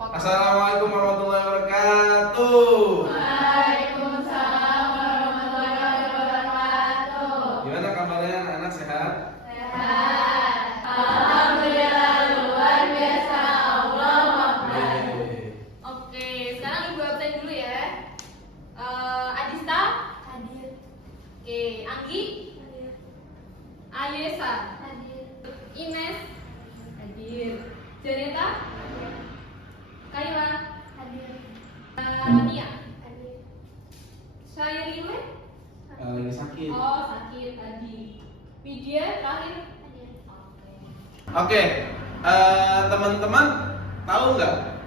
Assalamualaikum warahmatullahi wabarakatuh. Waalaikumsalam warahmatullahi wabarakatuh. Gimana kabarnya anak-anak, sehat? Sehat. Alhamdulillah luar biasa. Allahu Akbar. Oke, sekarang Ibu absen dulu ya. Adista? Hadir. Oke, Anggi? Hadir. Ayesa? Hadir. Ines? Hadir. Janeta? Kaila? Hadir. Nia? Hadir. Syairile? Lagi sakit. Oh, sakit tadi. Widya terakhir? Hadir. Oke, teman-teman tahu nggak?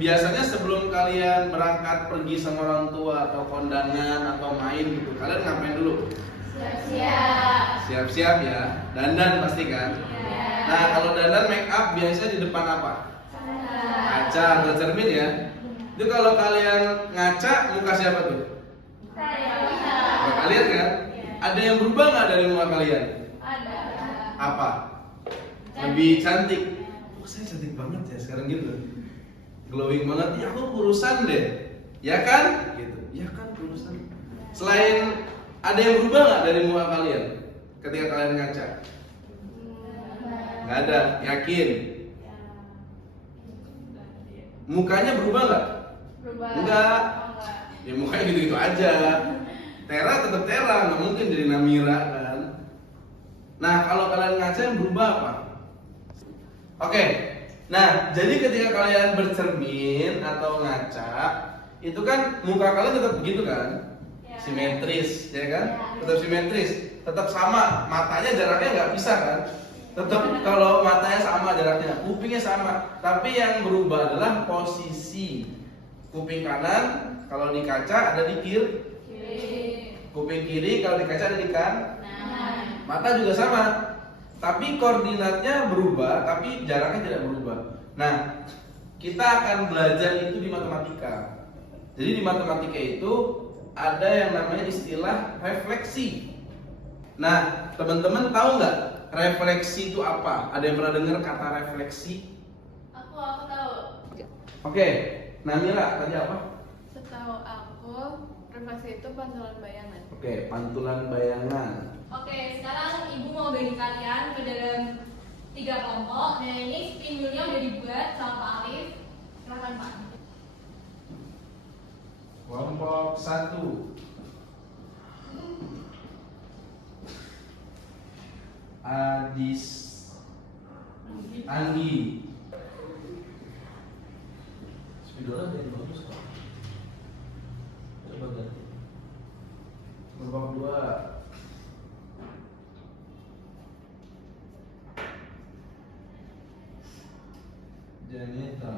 Biasanya sebelum kalian berangkat pergi sama orang tua atau kondangan atau main gitu, kalian ngapain dulu? Siap-siap. Siap-siap ya, dandan pasti kan? Ya. Nah, kalau dandan make up biasanya di depan apa? Kaca atau cermin ya. Itu kalau kalian ngaca, muka siapa tuh? Saya. Muka kalian kan? Ada yang berubah nggak dari muka kalian? Ada. Apa? Lebih cantik. Oh, saya cantik banget ya sekarang gitu. Glowing banget. Ya aku kurusan deh. Ya kan? Gitu. Ya kan kurusan. Selain ada yang berubah nggak dari muka kalian ketika kalian ngaca? Nggak ada. Yakin? Mukanya berubah nggak? Berubah. Enggak. Oh, enggak. Ya mukanya gitu-gitu aja. Tera tetap Tera, nggak mungkin jadi Namira kan. Nah, kalau kalian ngaca yang berubah apa? Oke. Nah, jadi ketika kalian bercermin atau ngaca, itu kan muka kalian tetap begitu kan? Ya. Simetris, ya kan? Ya. Tetap simetris, tetap sama. Matanya jaraknya nggak bisa kan? Tetap kalau matanya sama jaraknya, kupingnya sama. Tapi yang berubah adalah posisi. Kuping kanan kalau di kaca ada di kiri. Kuping kiri kalau di kaca ada di kanan. Nah. Mata juga sama, tapi koordinatnya berubah, tapi jaraknya tidak berubah. Nah, kita akan belajar itu di matematika. Jadi di matematika itu ada yang namanya istilah refleksi. Nah, teman-teman tahu nggak refleksi itu apa? Ada yang pernah dengar kata refleksi? Aku tahu. Oke, Namira tadi apa? Setahu aku, refleksi itu pantulan bayangan. Oke, pantulan bayangan. Oke, sekarang Ibu mau bagi kalian ke dalam 3 kelompok. Nah, ini spidolnya udah dibuat sama Pak Alif. Silakan Pak. Kelompok 1. Anggi. Spidolnya ada yang bagus kok. Coba ganti. Kelompok 2. Janeta.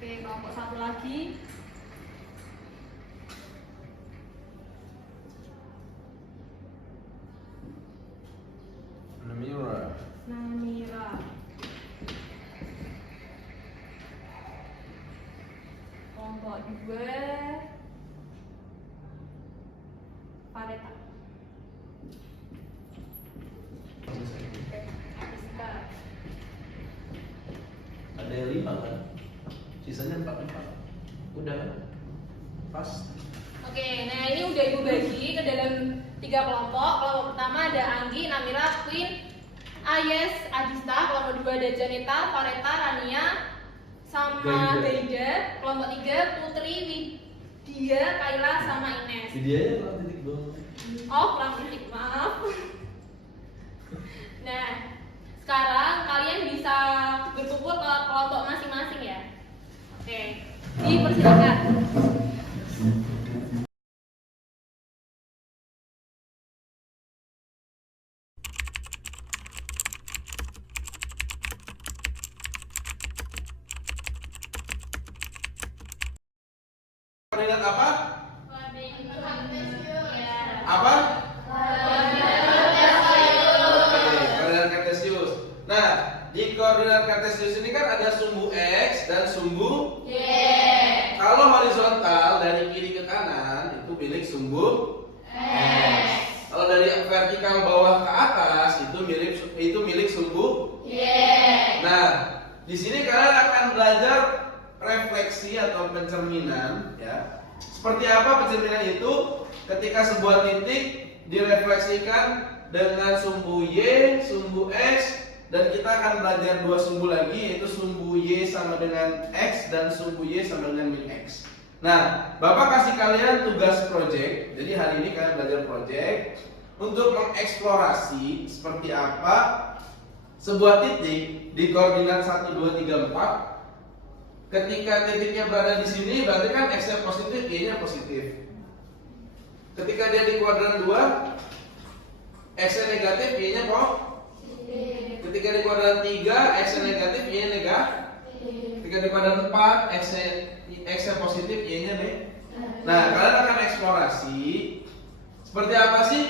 Oke, kelompok 1 lagi. Namira. Namira. Kelompok 2. Pareta. Iska. Ada yang 5 kan? Sisanya 4. Udah pas. Oke, nah ini udah Ibu bagi ke dalam 3 kelompok. Kelompok pertama ada Anggi, Namira, Queen, Ayes, Adista. Kelompok 2 ada Janeta, Fareta, Rania, sama Gaida. Gaida. Kelompok 3 Putri, Widya, Kaila, sama Ines. Videonya kalau titik dong. Oh, kurang titik, maaf. Nah, sekarang kalian bisa berkumpul ke kelompok masing-masing ya. Oke, dipersilakan. Koordinat apa? Ya. Apa? Koordinat kartesius. Nah, di koordinat kartesius ini kan ada sumbu X dan sumbu Y. Kalau horizontal dari kiri ke kanan itu milik sumbu X. Kalau dari vertikal bawah ke atas itu milik sumbu Y. di sini kalian akan belajar refleksi atau pencerminan, ya. Seperti apa pencerminan itu? Ketika sebuah titik direfleksikan dengan sumbu Y, sumbu X, dan kita akan belajar dua sumbu lagi, yaitu sumbu Y sama dengan X dan sumbu Y sama dengan min X. Nah, Bapak kasih kalian tugas project. Jadi hari ini kalian belajar project untuk mengeksplorasi seperti apa sebuah titik di koordinat 1, 2, 3, 4. Ketika titiknya berada di sini, berarti kan X-nya positif, Y-nya positif. Ketika dia di kuadran 2, X-nya negatif, Y-nya positif. Ketika di kuadran 3, X-nya negatif, Y-nya negatif. Ketika di kuadran 4, X-nya positif, Y-nya negatif. Nah, kalian akan eksplorasi seperti apa sih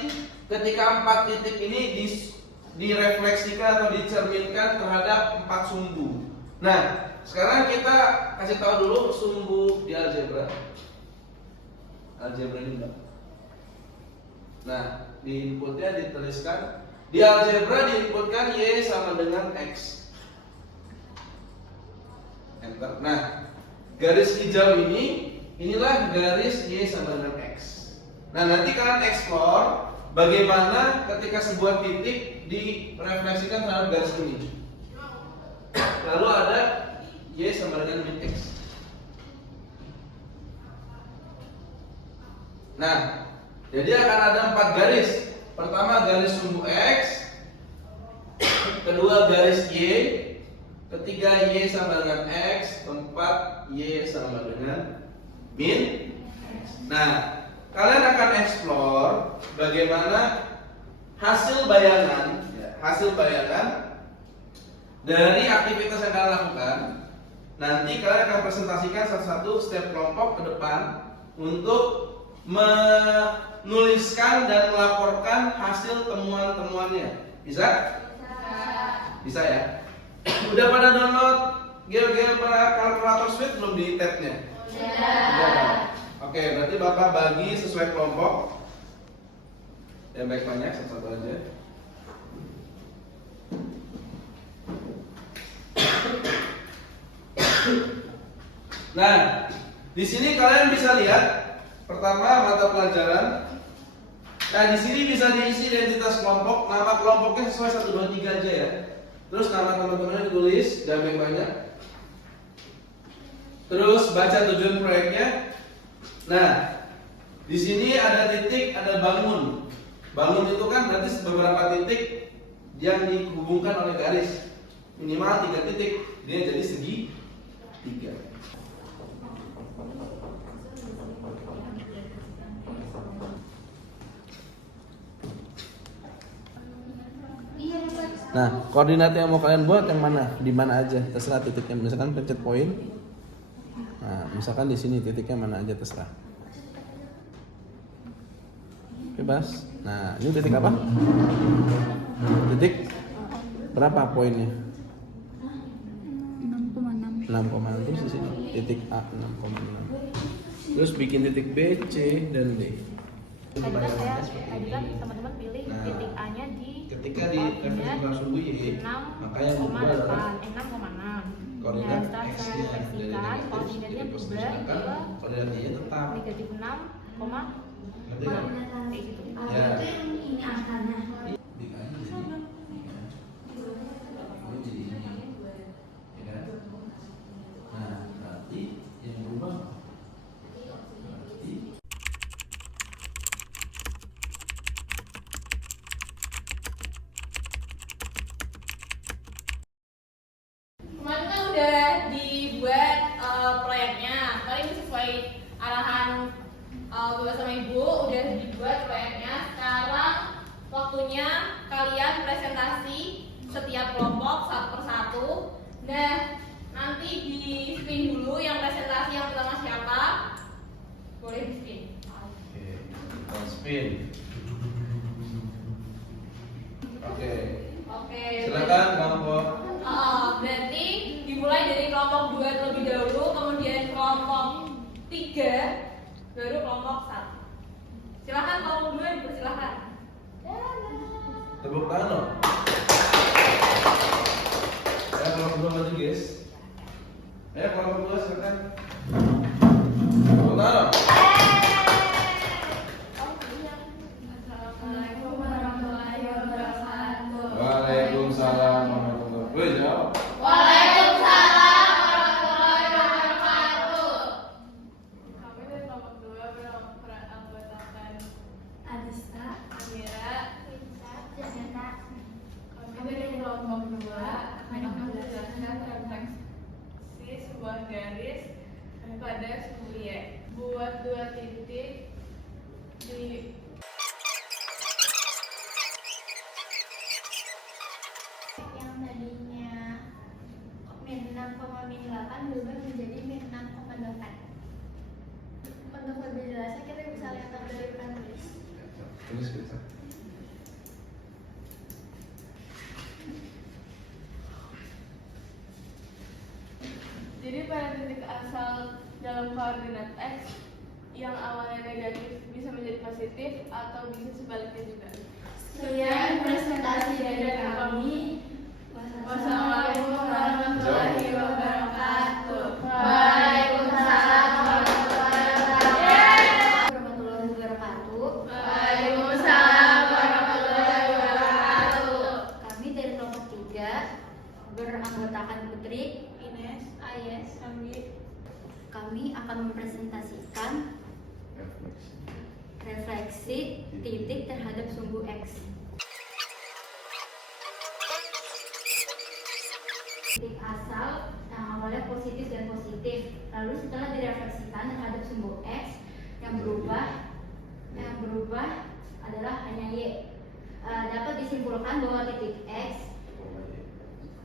ketika 4 titik ini direfleksikan atau dicerminkan terhadap 4 sumbu. Nah, sekarang kita kasih tahu dulu sumbu di algebra. Algebra ini enggak. Nah, di inputnya dituliskan di algebra diinputkan Y sama dengan X. Enter. Nah, garis hijau ini inilah garis Y sama dengan X. Nah, nanti kalian explore bagaimana ketika sebuah titik direfleksikan terhadap garis ini. Lalu ada Y sama dengan min X. Nah, jadi akan ada 4 garis. Pertama garis sumbu X, kedua garis Y, ketiga Y sama dengan X, keempat Y sama dengan min X. Nah, kalian akan explore bagaimana hasil bayangan dari aktivitas yang kalian lakukan. Nanti kalian akan presentasikan satu-satu setiap kelompok ke depan untuk menuliskan dan melaporkan hasil temuan-temuannya. Bisa? Bisa ya? Udah pada download GeoGebra Calculator Suite belum di tabnya? Udah. Oke, berarti Bapak bagi sesuai kelompok. Yang baik banyak, satu-satu aja. Nah, di sini kalian bisa lihat pertama mata pelajaran. Nah, di sini bisa diisi identitas kelompok, nama kelompoknya sesuai 1, 2, 3 aja ya. Terus nama teman-temannya ditulis, jangan banyak. Terus baca tujuan proyeknya. Nah, di sini ada titik, ada bangun. Bangun itu kan berarti beberapa titik yang dihubungkan oleh garis. Minimal 3 titik, dia jadi segi 3. Nah, koordinat yang mau kalian buat yang mana? Di mana aja? Terserah titiknya. Misalkan pencet poin. Nah, misalkan di sini titiknya mana aja terserah. Bebas. Nah, ini titik apa? Titik berapa poinnya? 6,6. Terus di sini titik A 6,6. Terus bikin titik B, C dan D. Tadi kan teman-teman pilih titik A-nya ketika di langsung Y, maka yang berubah adalah 6,6. koordinat Setelah X-nya saya refleksikan, koordinatnya berubah ke koordinatnya tetap negatif 6, ngerti nggak? kayak gitu. Ya. Nah, berarti yang berubah Kemarin kan udah dibuat proyeknya. Kali ini sesuai arahan Bapak sama Ibu udah dibuat proyeknya. Sekarang waktunya kalian presentasi setiap kelompok satu persatu. Nah, nanti di spin dulu yang presentasi yang pertama siapa? Boleh di spin. Oke, kita spin. Oke. Oke. Silakan kelompok. Berarti dimulai dari kelompok 2 terlebih dahulu, kemudian kelompok 3, baru kelompok 1. Silakan kelompok 2 dipersilakan. Tepuk tangan dong. Ya, kelompok 2 maju guys. Ya, kelompok 2 silakan. Saudara. Assalamualaikum warahmatullahi wabarakatuh. Waalaikumsalam warahmatullahi wabarakatuh. Boleh jawab? Waalaikumsalam warahmatullahi wabarakatuh. Kami dari kelompok 2 beranggotakan Adista, Amira. Jasinta. Kami dari kelompok 2 akan menjelaskan refleksi sebuah garis pada sumbu Y. Buat 2 titik di Yang tadinya min 6,8 berubah menjadi min 6,8. Untuk lebih jelasnya kita bisa lihat dari depan tulis. Tulis kita. Jadi pada titik asal dalam koordinat X yang awalnya negatif bisa menjadi positif atau bisa sebaliknya juga. Sekian presentasi dari kami. Wassalamualaikum warahmatullahi wabarakatuh. Waalaikumsalam warahmatullahi wabarakatuh. Waalaikumsalam warahmatullahi wabarakatuh. Kami dari kelompok 3 beranggotakan Putri, Ines, Ayes. Kami akan mempresentasikan refleksi titik terhadap sumbu X. Titik asal yang awalnya positif dan positif, lalu setelah direfleksikan terhadap sumbu X yang berubah adalah hanya Y. Dapat disimpulkan bahwa titik X,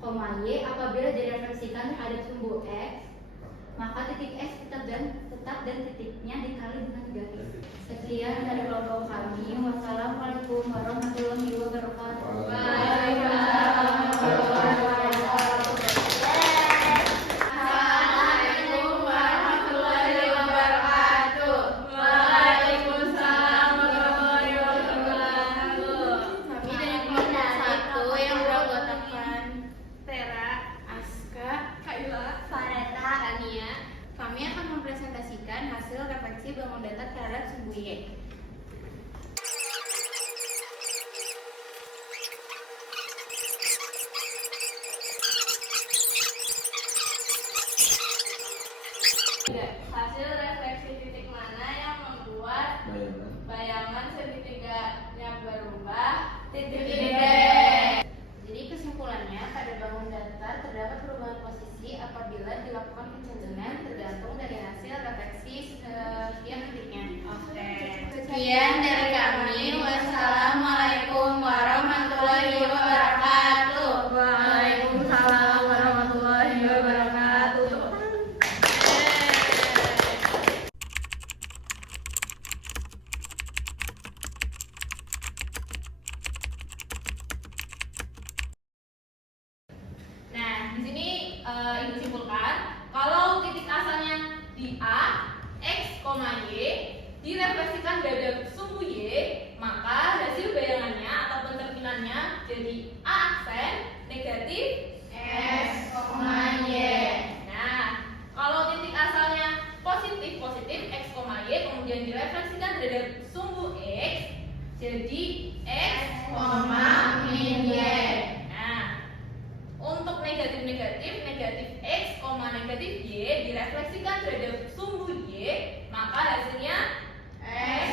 Y apabila direfleksikan terhadap sumbu X, maka titik X tetap dan titiknya dikali dengan negatif. Sekian dari kelompok kami. Wassalamualaikum warahmatullahi wabarakatuh. Waalaikumsalam warahmatullahi wabarakatuh. Assalamualaikum warahmatullahi wabarakatuh. Waalaikumsalam warahmatullahi wabarakatuh. Kami dari kelompok 1 yang beranggotakan Tera, Aska, Kaila, Fareta, Tania. Kami akan mempresentasikan hasil refleksi bangun datar terhadap sumbu Y. hasil refleksi titik mana yang membuat bayangan segitiganya berubah? Titik D. Jadi kesimpulannya pada bangun datar terdapat perubahan posisi apabila dilakukan pencendengan tergantung dari hasil refleksi setiap titiknya. Oke. Sekian dari kami. Wassalamualaikum warahmatullahi wabarakatuh. Waalaikumsalam warahmatullahi wabarakatuh. Nah, di sini ibu simpulkan kalau titik asalnya di A, X, Y direfleksikan terhadap sumbu Y, maka hasil bayangannya atau penterpilannya jadi A aksen negatif X, Y. Nah, kalau titik asalnya positif X, Y kemudian direfleksikan terhadap sumbu X jadi X, min Y. Nah, untuk negatif X, negatif Y direfleksikan terhadap sumbu Y, maka hasilnya X,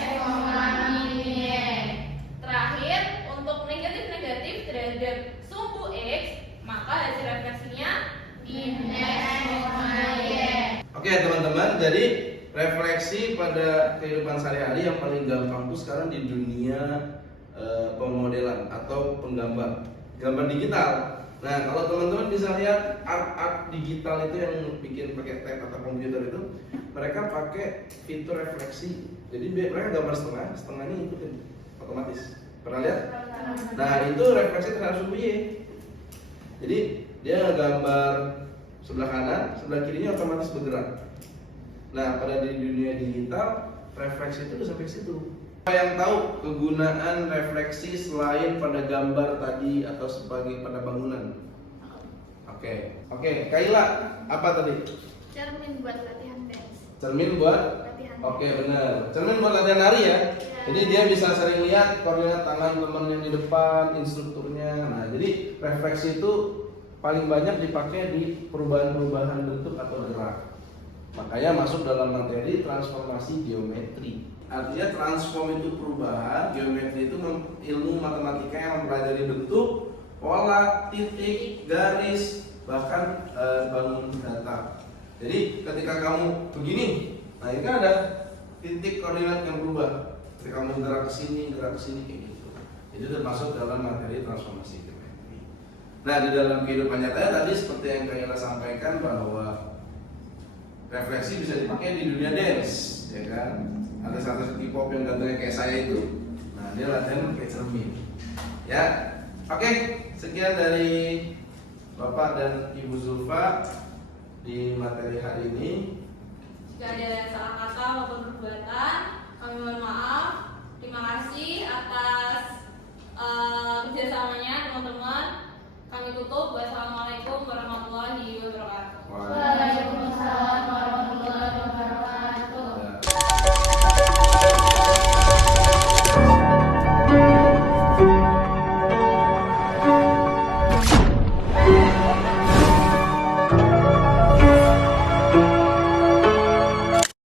min Y. terakhir untuk negatif terhadap sumbu X, maka hasil refleksinya Min X, Y. Oke teman-teman, jadi refleksi pada kehidupan sehari-hari yang paling gampang tuh sekarang di dunia pemodelan atau gambar digital. Nah, kalau teman-teman bisa lihat art digital itu yang bikin pakai tab atau komputer itu, mereka pakai fitur refleksi. Jadi mereka gambar setengahnya ikutin otomatis. Pernah lihat? Nah, itu refleksi terhadap sumbu Y. Jadi dia gambar sebelah kanan, sebelah kirinya otomatis bergerak. Nah, pada di dunia digital, refleksi itu sampai situ. Siapa yang tahu kegunaan refleksi selain pada gambar tadi atau sebagai pada bangunan? Apa? Oke, Kaila, apa tadi? Cermin buat latihan dance. Cermin buat? Latihan. Oke, benar. Cermin buat latihan nari ya. Jadi dia bisa sering lihat koordinat tangan teman yang di depan, instrukturnya. Nah, jadi refleksi itu paling banyak dipakai di perubahan-perubahan bentuk atau gerak. Makanya masuk dalam materi transformasi geometri. Artinya transform itu perubahan, geometri itu ilmu matematika yang mempelajari bentuk, pola, titik, garis, bahkan bangun data. Jadi ketika kamu begini, nah ini kan ada titik koordinat yang berubah. Ketika kamu gerak ke sini kayak gitu. Itu termasuk dalam materi transformasi geometri. Nah, di dalam kehidupan nyatanya tadi seperti yang Kayla sampaikan bahwa refleksi bisa dipakai di dunia dance, ya kan? Ada satu K-pop yang gantengnya kayak saya itu. Nah, dia latihan pakai cermin. Ya. Oke, sekian dari Bapak dan Ibu Zulfa di materi hari ini. Jika ada salah kata maupun perbuatan, kami mohon maaf. Terima kasih atas kerjasamanya teman-teman. Kami tutup. Wassalamualaikum.